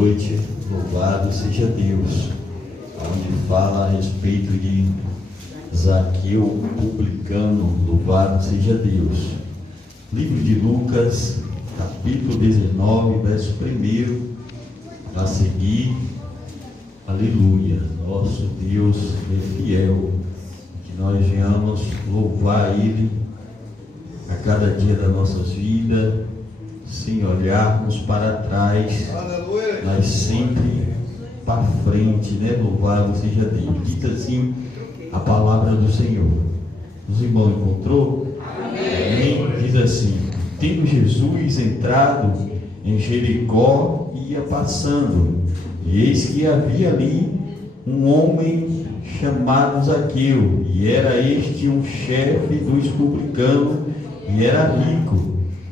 noite, louvado seja Deus, onde fala a respeito de Zaqueu, publicano, louvado seja Deus. Livro de Lucas, capítulo 19, verso 1, a seguir, aleluia, nosso Deus é fiel, que nós venhamos louvar Ele a cada dia das nossas vidas, sem olharmos para trás, mas sempre para frente, né? Louvado seja Deus. Diz assim a palavra do Senhor. Os irmãos encontrou? Amém. Diz assim: tendo Jesus entrado em Jericó, ia passando, e eis que havia ali um homem chamado Zaqueu, e era este um chefe dos publicanos, e era rico,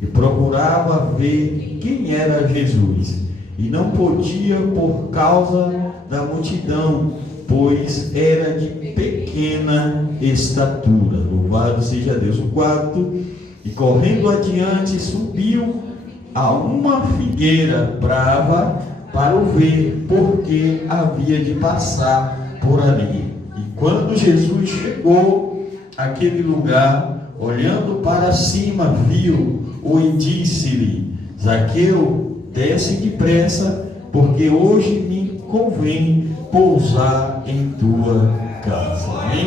e procurava ver quem era Jesus, e não podia por causa da multidão, pois era de pequena estatura. Louvado seja Deus. O quarto, e correndo adiante, subiu a uma figueira brava para o ver, porque havia de passar por ali. E quando Jesus chegou àquele lugar, olhando para cima, viu-o e disse-lhe: Zaqueu, desce depressa, porque hoje me convém pousar em tua casa. Amém?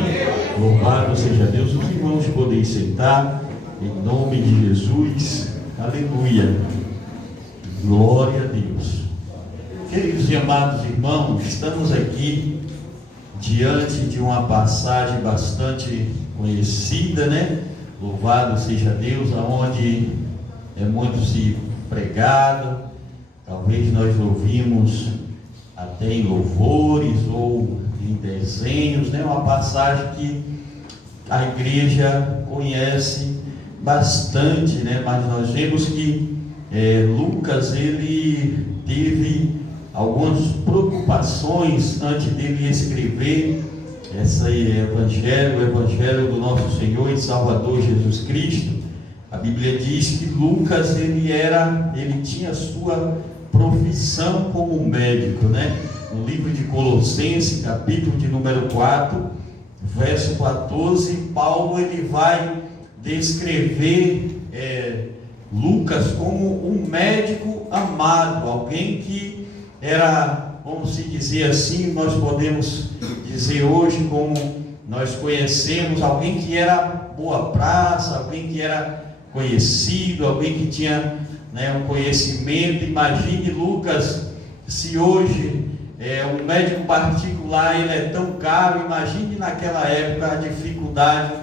Louvado seja Deus. Os irmãos podem sentar, em nome de Jesus. Aleluia. Glória a Deus. Queridos e amados irmãos, estamos aqui diante de uma passagem bastante conhecida, né? Louvado seja Deus, aonde é muito se pregado. Talvez nós ouvimos até em louvores ou em desenhos, né? Uma passagem que a igreja conhece bastante, né? Mas nós vemos que Lucas, ele teve algumas preocupações antes dele escrever o evangelho do nosso Senhor e Salvador Jesus Cristo. A Bíblia diz que Lucas, ele tinha sua profissão como médico, né? No livro de Colossenses, capítulo de número 4, verso 14, Paulo ele vai descrever Lucas como um médico amado, alguém que era, vamos dizer assim, nós podemos dizer hoje como nós conhecemos, alguém que era boa praça, alguém que era conhecido, alguém que tinha, né, um conhecimento. Imagine Lucas, se hoje um médico particular ele é tão caro, imagine naquela época a dificuldade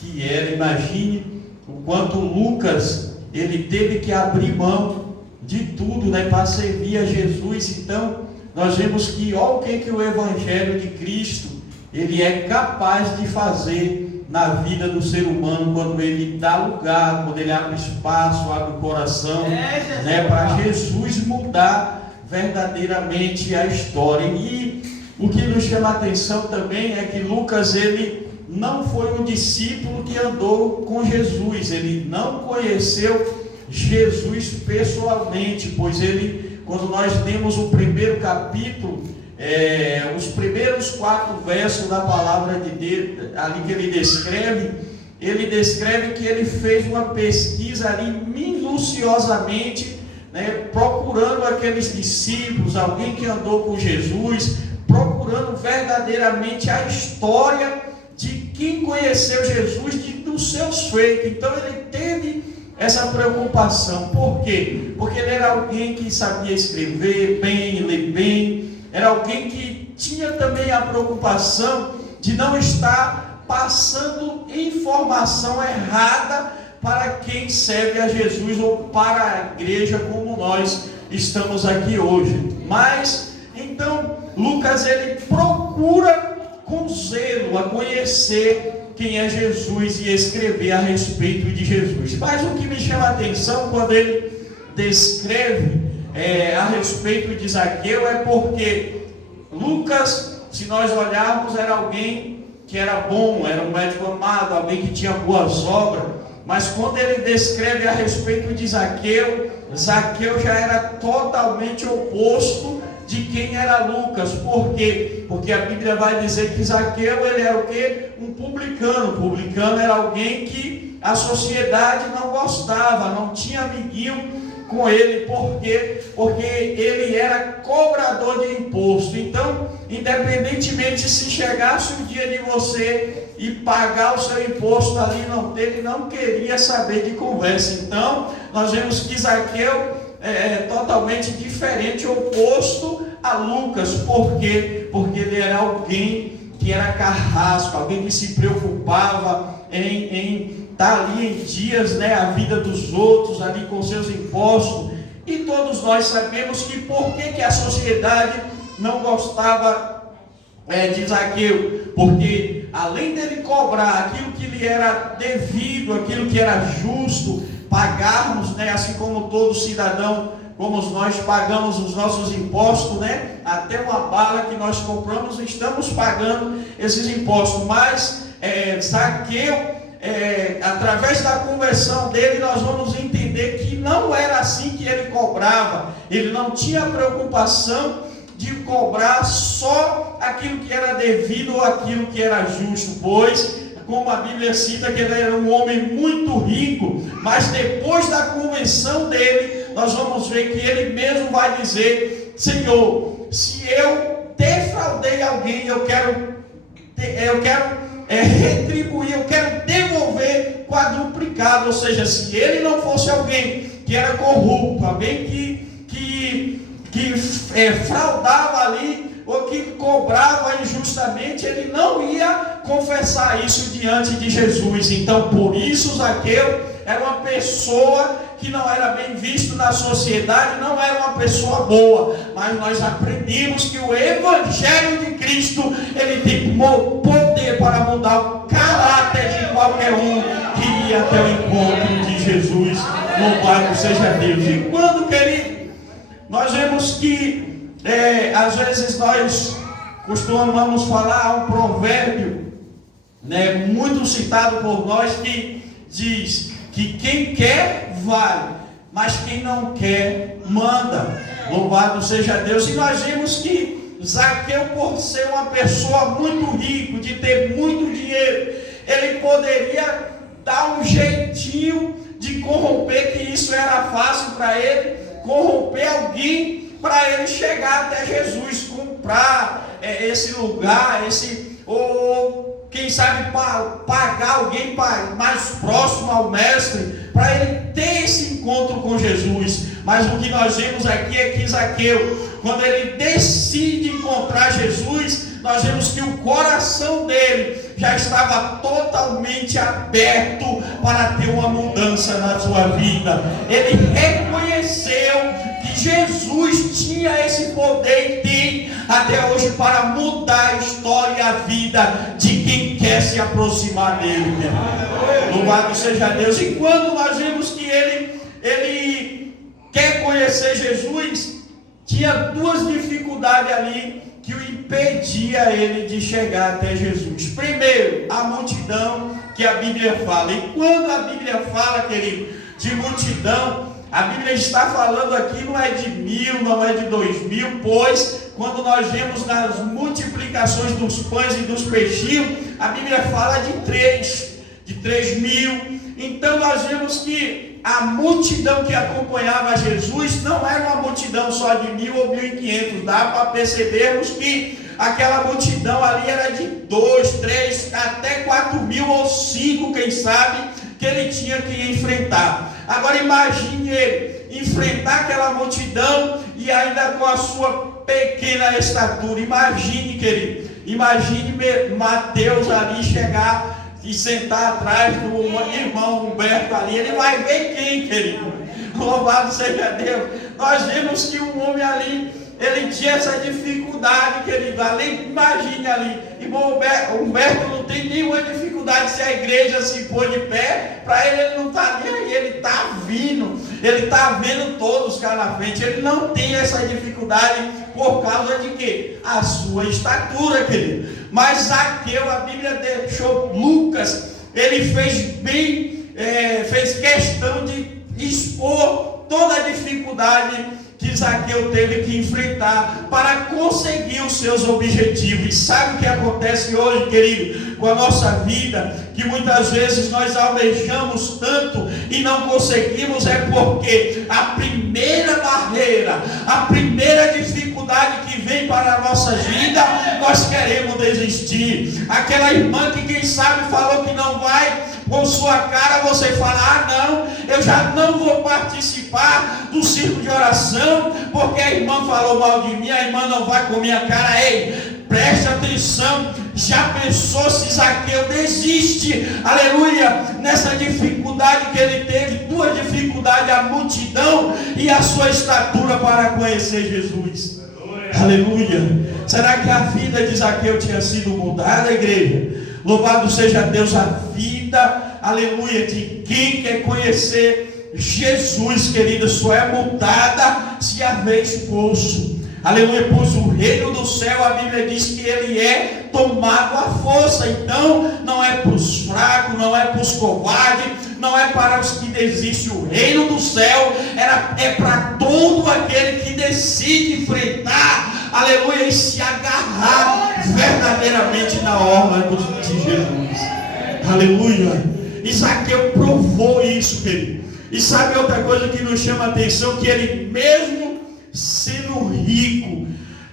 que era. Imagine o quanto Lucas ele teve que abrir mão de tudo, né, para servir a Jesus. Então nós vemos que olha o que o Evangelho de Cristo ele é capaz de fazer na vida do ser humano, quando ele dá lugar, quando ele abre espaço, abre o coração, né, para Jesus mudar verdadeiramente a história. E o que nos chama a atenção também é que Lucas ele não foi um discípulo que andou com Jesus, ele não conheceu Jesus pessoalmente, pois ele, quando nós lemos o primeiro capítulo, os primeiros 4 versos da palavra de Deus, ali que ele descreve que ele fez uma pesquisa ali minuciosamente, né, procurando aqueles discípulos, alguém que andou com Jesus, procurando verdadeiramente a história de quem conheceu Jesus, dos seus feitos. Então ele teve essa preocupação. Por quê? Porque ele era alguém que sabia escrever bem, ler bem, era alguém que tinha também a preocupação de não estar passando informação errada para quem serve a Jesus ou para a igreja como nós estamos aqui hoje. Mas, então, Lucas ele procura com zelo a conhecer quem é Jesus e escrever a respeito de Jesus. Mas o que me chama a atenção quando ele descreve a respeito de Zaqueu é porque Lucas, se nós olharmos, era alguém que era bom, era um médico amado, alguém que tinha boas obras. Mas quando ele descreve a respeito de Zaqueu, Zaqueu já era totalmente oposto de quem era Lucas. Por quê? Porque a Bíblia vai dizer que Zaqueu, ele era o quê? Um publicano. Publicano era alguém que a sociedade não gostava, não tinha amiguinho com ele. Por quê? Porque ele era cobrador de imposto. Então, independentemente se chegasse o dia de você e pagar o seu imposto ali, ele não queria saber de conversa. Então, nós vemos que Zaqueu é totalmente diferente, oposto a Lucas. Por quê? Porque ele era alguém que era carrasco, alguém que se preocupava em estar ali em dias, né, a vida dos outros, ali com seus impostos. E todos nós sabemos que por que a sociedade não gostava de Zaqueu? Porque além dele cobrar aquilo que lhe era devido, aquilo que era justo, pagarmos, né, assim como todo cidadão, como nós pagamos os nossos impostos, né, até uma bala que nós compramos, estamos pagando esses impostos. Mas Zaqueu, através da conversão dele, nós vamos entender que não era assim que ele cobrava. Ele não tinha preocupação de cobrar só aquilo que era devido ou aquilo que era justo, pois, como a Bíblia cita, que ele era um homem muito rico. Mas depois da convenção dele, nós vamos ver que ele mesmo vai dizer: Senhor, se eu defraudei alguém, eu quero retribuir, eu quero devolver quadruplicado. Ou seja, se ele não fosse alguém que era corrupto, alguém que fraudava ali, ou que cobrava injustamente, ele não ia confessar isso diante de Jesus. Então, por isso, Zaqueu era uma pessoa que não era bem visto na sociedade, não era uma pessoa boa. Mas nós aprendemos que o Evangelho de Cristo, ele tem poder para mudar o caráter de qualquer um que ia até o encontro de Jesus. Louvado seja Deus. E quando, querido, nós vemos que às vezes nós costumamos falar um provérbio, né, muito citado por nós, que diz que quem quer vai, mas quem não quer manda. Louvado seja Deus. E nós vimos que Zaqueu, por ser uma pessoa muito rica, de ter muito dinheiro, ele poderia dar um jeitinho de corromper, que isso era fácil para ele, corromper alguém para ele chegar até Jesus, comprar esse lugar, ou quem sabe pagar alguém mais próximo ao mestre, para ele ter esse encontro com Jesus. Mas o que nós vemos aqui é que Zaqueu, quando ele decide encontrar Jesus, nós vemos que o coração dele já estava totalmente aberto para ter uma mudança na sua vida. Ele reconheceu que Jesus tinha esse poder e tem até hoje para mudar a história e a vida de quem quer se aproximar dele. Louvado seja Deus. E quando nós vemos que ele quer conhecer Jesus, tinha duas dificuldades ali que o impedia ele de chegar até Jesus. Primeiro, a multidão que a Bíblia fala. E quando a Bíblia fala, querido, de multidão, a Bíblia está falando aqui, não é de 1000, não é de 2000, pois quando nós vemos nas multiplicações dos pães e dos peixinhos, a Bíblia fala de 3.000. Então nós vemos que a multidão que acompanhava Jesus não era uma multidão só de 1000 ou 1500. Dá para percebermos que aquela multidão ali era de 2, 3, até 4.000 ou 5, quem sabe, que ele tinha que enfrentar. Agora imagine ele enfrentar aquela multidão e ainda com a sua pequena estatura. Imagine, querido, imagine Mateus ali chegar e sentar atrás do irmão Humberto ali. Ele vai ver quem, querido? Louvado seja Deus. Nós vimos que o homem ali, ele tinha essa dificuldade, querido. Ali, imagine ali. Irmão Humberto não tem nenhuma dificuldade se a igreja se pôr de pé. Para ele não está nem aí, ele está vindo. Ele está vendo todos cá na frente. Ele não tem essa dificuldade por causa de quê? A sua estatura, querido. Mas Zaqueu, a Bíblia deixou, Lucas, ele fez questão de expor toda a dificuldade que Zaqueu teve que enfrentar para conseguir os seus objetivos. E sabe o que acontece hoje, querido, com a nossa vida? Que muitas vezes nós almejamos tanto e não conseguimos, é porque a primeira barreira, a primeira dificuldade que vem para a nossa vida, nós queremos desistir. Aquela irmã que quem sabe falou que não vai, com sua cara você fala: ah não, eu já não vou participar do círculo de oração, porque a irmã falou mal de mim, a irmã não vai com minha cara. Ei, preste atenção, já pensou se Zaqueu desiste, aleluia, nessa dificuldade que ele teve, duas dificuldades, a multidão e a sua estatura para conhecer Jesus, aleluia. Será que a vida de Zaqueu tinha sido mudada, igreja? Louvado seja Deus, a vida, aleluia, de quem quer conhecer Jesus, querido, só é mudada se haver esforço. Aleluia, pois o reino do céu, a Bíblia diz que ele é tomado à força. Então, não é para os fracos, não é para os covardes, não é para os que desistem. O reino do céu é para todo aquele que decide enfrentar, aleluia, e se agarrar verdadeiramente na orla de Jesus. Aleluia. E Zaqueu provou isso, querido. E sabe outra coisa que nos chama a atenção? Que ele mesmo sendo rico,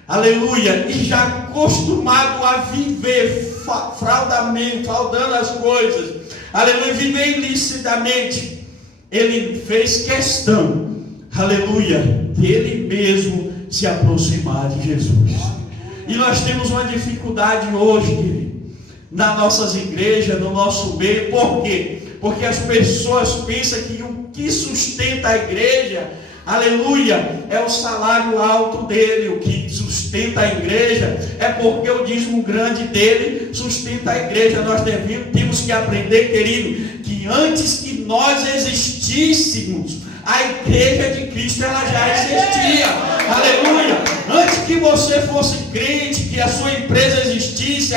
aleluia, e já acostumado a viver fraudando as coisas, aleluia, viver ilicitamente, ele fez questão, aleluia, dele mesmo se aproximar de Jesus. E nós temos uma dificuldade hoje, querido, nas nossas igrejas, no nosso meio. Por quê? Porque as pessoas pensam que o que sustenta a igreja, aleluia, é o salário alto dele. O que sustenta a igreja é porque o dízimo grande dele sustenta a igreja. Nós temos que aprender, querido, que antes que nós existíssemos, a igreja de Cristo ela já existia. Aleluia. Antes que você fosse crente, que a sua empresa existisse,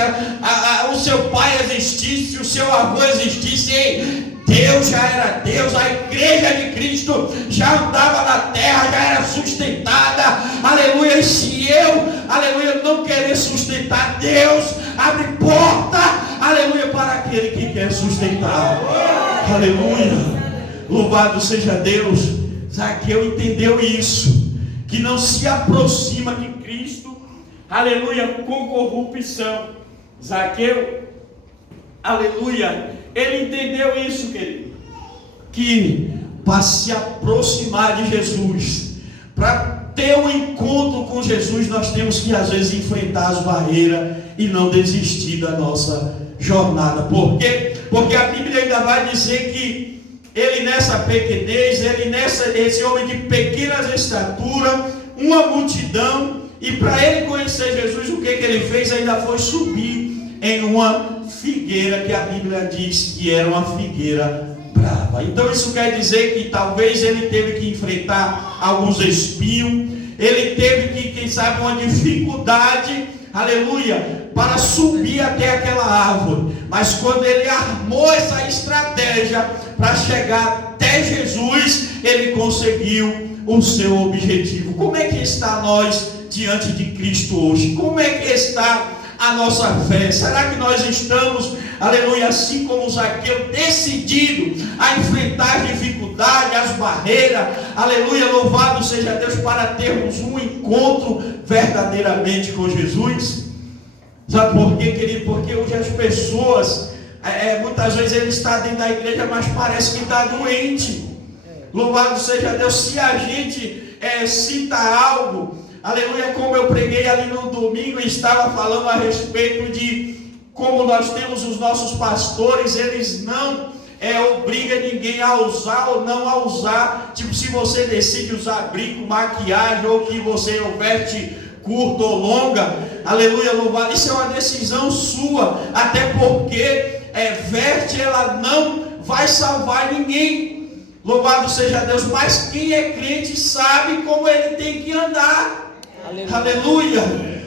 o seu pai existisse, o seu avô existisse, Deus já era Deus. A igreja de Cristo já andava na terra, já era sustentada. Aleluia. E se eu, aleluia, não querer sustentar, Deus abre porta, aleluia, para aquele que quer sustentar. Aleluia. Louvado seja Deus. Zaqueu entendeu isso, que não se aproxima de Cristo, aleluia, com corrupção. Zaqueu, aleluia, ele entendeu isso, querido, que para se aproximar de Jesus, para ter um encontro com Jesus, nós temos que às vezes enfrentar as barreiras e não desistir da nossa jornada. Por quê? Porque a Bíblia ainda vai dizer que ele nessa pequenez, esse homem de pequena estatura, uma multidão, e para ele conhecer Jesus, o que ele fez? Ainda foi subir em uma figueira, que a Bíblia diz que era uma figueira brava. Então isso quer dizer que talvez ele teve que enfrentar alguns espinhos, ele teve que, quem sabe, uma dificuldade, aleluia, para subir até aquela árvore. Mas quando ele armou essa estratégia para chegar até Jesus, ele conseguiu o seu objetivo. Como é que está nós diante de Cristo hoje? Como é que está a nossa fé? Será que nós estamos, aleluia, assim como Zaqueu, decidido a enfrentar as dificuldades, as barreiras, aleluia, louvado seja Deus, para termos um encontro verdadeiramente com Jesus? Sabe por quê, querido? Porque hoje as pessoas, muitas vezes ele está dentro da igreja, mas parece que está doente. Louvado seja Deus. Se a gente cita algo, aleluia, como eu preguei ali no domingo, estava falando a respeito de como nós temos os nossos pastores, eles não obrigam ninguém a usar ou não a usar. Tipo, se você decide usar brinco, maquiagem, ou que você veste curta ou longa, aleluia, louvado, isso é uma decisão sua, até porque veste, ela não vai salvar ninguém. Louvado seja Deus. Mas quem é crente sabe como ele tem que andar. Aleluia.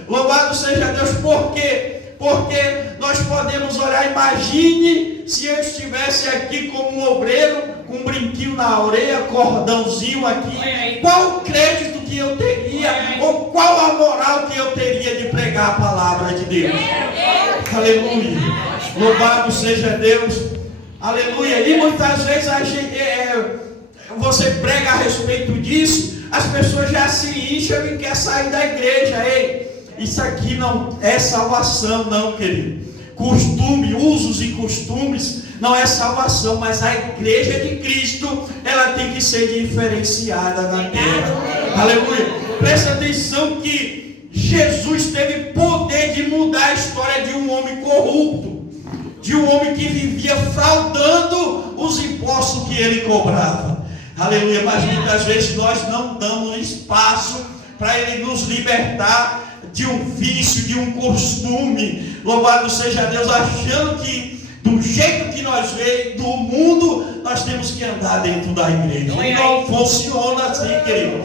Louvado seja Deus. Por quê? Porque nós podemos orar, imagine se eu estivesse aqui como um obreiro, com um brinquinho na orelha, cordãozinho aqui, qual o crédito que eu teria, ou qual a moral que eu teria de pregar a palavra de Deus? Aleluia, louvado seja Deus, aleluia. E muitas vezes você prega a respeito disso, as pessoas já se incham e querem sair da igreja. Ei, isso aqui não é salvação, não, querido. Costume, usos e costumes não é salvação, mas a igreja de Cristo, ela tem que ser diferenciada na terra. Aleluia. Presta atenção que Jesus teve poder de mudar a história de um homem corrupto, de um homem que vivia fraudando os impostos que ele cobrava. Aleluia. Mas muitas vezes nós não damos espaço para ele nos libertar de um vício, de um costume. Louvado seja Deus, achando que do jeito que nós veio do mundo, nós temos que andar dentro da igreja. Não funciona assim, querido.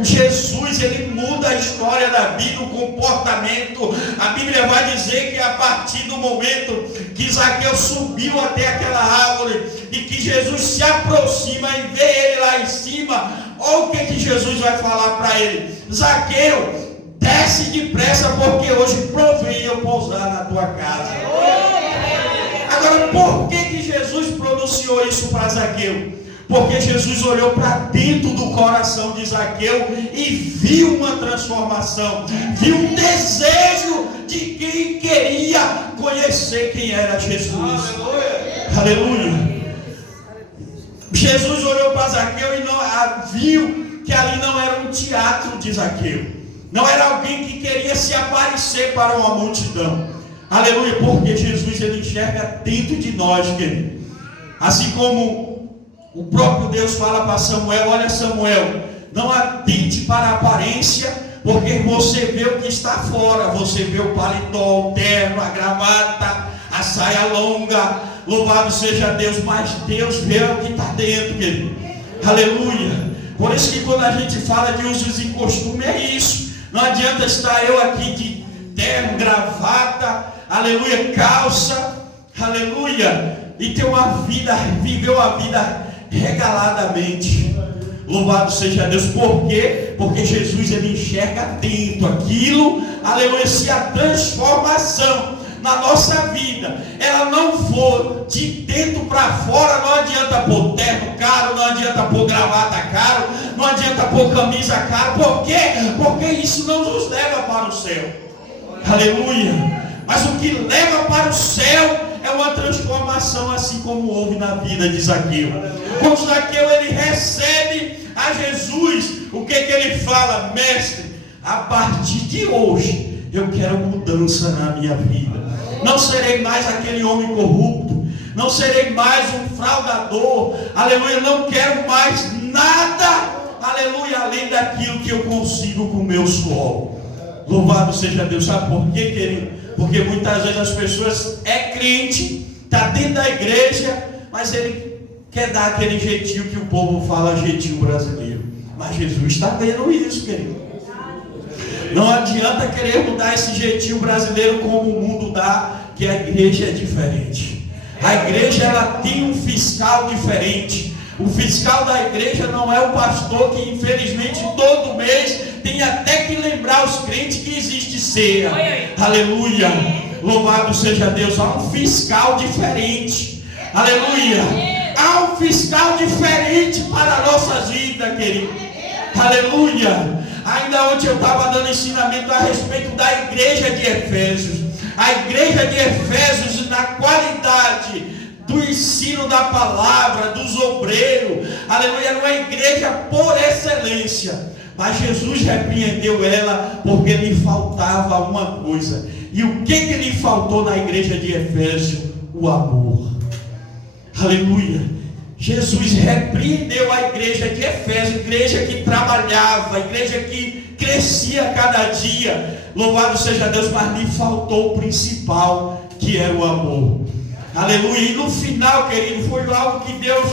O Jesus, ele muda a história da vida, o comportamento. A Bíblia vai dizer que a partir do momento que Zaqueu subiu até aquela árvore e que Jesus se aproxima e vê ele lá em cima, olha o que Jesus vai falar para ele: Zaqueu, desce depressa, porque hoje provei eu pousar na tua casa. Agora, por que Jesus pronunciou isso para Zaqueu? Porque Jesus olhou para dentro do coração de Zaqueu e viu uma transformação, viu um desejo de quem queria conhecer quem era Jesus. Aleluia. Jesus olhou para Zaqueu e viu que ali não era um teatro de Zaqueu, não era alguém que queria se aparecer para uma multidão. Aleluia, porque Jesus, ele enxerga dentro de nós, querido. Assim como o próprio Deus fala para Samuel: olha, Samuel, não atente para a aparência, porque você vê o que está fora, você vê o paletó, o terno, a gravata, a saia longa, louvado seja Deus, mas Deus vê o que está dentro, querido. Aleluia. Por isso que quando a gente fala de usos e costume, é isso. Não adianta estar eu aqui de terno, gravata, aleluia, calça, aleluia, e ter uma vida, viver uma vida regaladamente. Louvado seja Deus. Por quê? Porque Jesus, ele enxerga dentro aquilo, aleluia. Se a transformação na nossa vida ela não for de dentro para fora, não adianta pôr terno caro, não adianta pôr gravata caro, não adianta pôr camisa caro. Por quê? Porque isso não nos leva para o céu. Aleluia. Mas o que leva para o céu é uma transformação, assim como houve na vida de Zaqueu. Quando Zaqueu, ele recebe a Jesus, o que ele fala? Mestre, a partir de hoje eu quero mudança na minha vida. Não serei mais aquele homem corrupto, não serei mais um fraudador, aleluia. Não quero mais nada, aleluia, além daquilo que eu consigo com o meu suor. Louvado seja Deus. Sabe por quê, querido? Porque muitas vezes as pessoas crente, está dentro da igreja, mas ele quer dar aquele jeitinho que o povo fala, jeitinho brasileiro. Mas Jesus está vendo isso, querido. Não adianta querer mudar esse jeitinho brasileiro como o mundo dá, que a igreja é diferente. A igreja, ela tem um fiscal diferente. O fiscal da igreja não é o pastor, que infelizmente todo mês tem até que lembrar os crentes que existe ceia. Aleluia. Louvado seja Deus. Há um fiscal diferente. Aleluia. Há um fiscal diferente para as nossas vidas, querido. Aleluia. Ainda ontem eu estava dando ensinamento a respeito da igreja de Efésios. A igreja de Efésios, na qualidade do ensino da palavra, dos obreiros, aleluia, era uma igreja por excelência. Mas Jesus repreendeu ela porque lhe faltava uma coisa. E o que lhe faltou na igreja de Efésios? O amor. Aleluia. Jesus repreendeu a igreja de Efésios, igreja que trabalhava, igreja que crescia a cada dia. Louvado seja Deus, mas lhe faltou o principal, que era o amor. Aleluia. E no final, querido, foi algo que Deus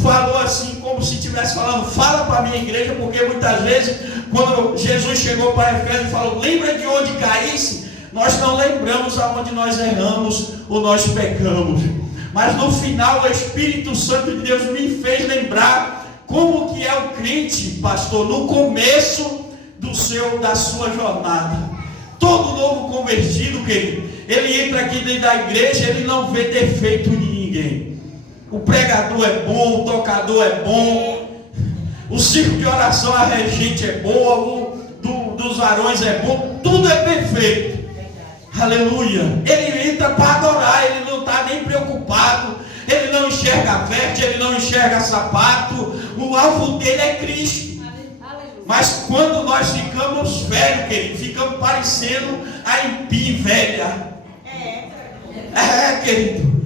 falou assim, como se estivesse falando: fala para a minha igreja, porque muitas vezes, quando Jesus chegou para Efésios e falou: lembra de onde caísse? nós não lembramos aonde nós erramos ou nós pecamos. Mas no final o Espírito Santo de Deus me fez lembrar como que é o crente, pastor, no começo da sua jornada. Todo novo convertido, querido, ele entra aqui dentro da igreja, ele não vê defeito de ninguém. O pregador é bom, o tocador é bom, o círculo de oração, a regente é boa, dos varões é bom, tudo é perfeito. Aleluia. Ele entra para adorar, ele não está nem preocupado, ele não enxerga veste, ele não enxerga sapato, o alvo dele é Cristo. Mas quando nós ficamos velhos, querido, ficamos parecendo a impie velha. Querido.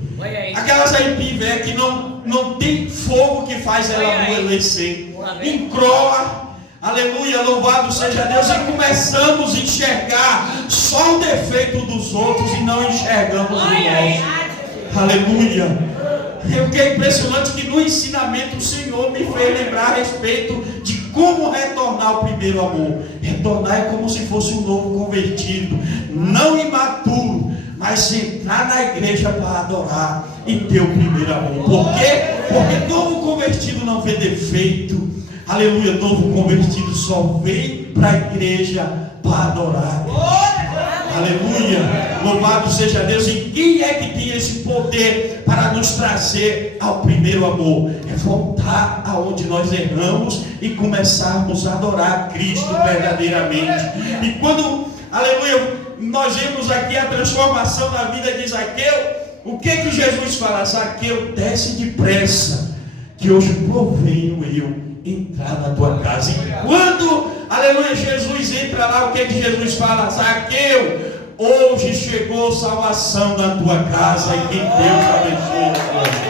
Aquelas impie velhas que não tem fogo que faz ela amolecer. Encroa. Aleluia, louvado seja Deus. E começamos a enxergar só o defeito dos outros e não enxergamos o nosso. Aleluia. Eu fiquei impressionante que no ensinamento o Senhor me fez lembrar a respeito de como retornar ao primeiro amor. Retornar é como se fosse um novo convertido, não imaturo, mas entrar na igreja para adorar e ter o primeiro amor. Por quê? Porque novo convertido não vê defeito. Aleluia, novo convertido só vem para a igreja para adorar. Aleluia, louvado seja Deus. E quem é que tem esse poder para nos trazer ao primeiro amor? É voltar aonde nós erramos e começarmos a adorar Cristo verdadeiramente. E quando, aleluia, nós vemos aqui a transformação da vida de Zaqueu, o que Jesus fala? Zaqueu, desce depressa, que hoje provenho eu entrar na tua casa. E quando, aleluia, Jesus entra lá, o que Jesus fala? Zaqueu, hoje chegou salvação na tua casa, e que Deus abençoe.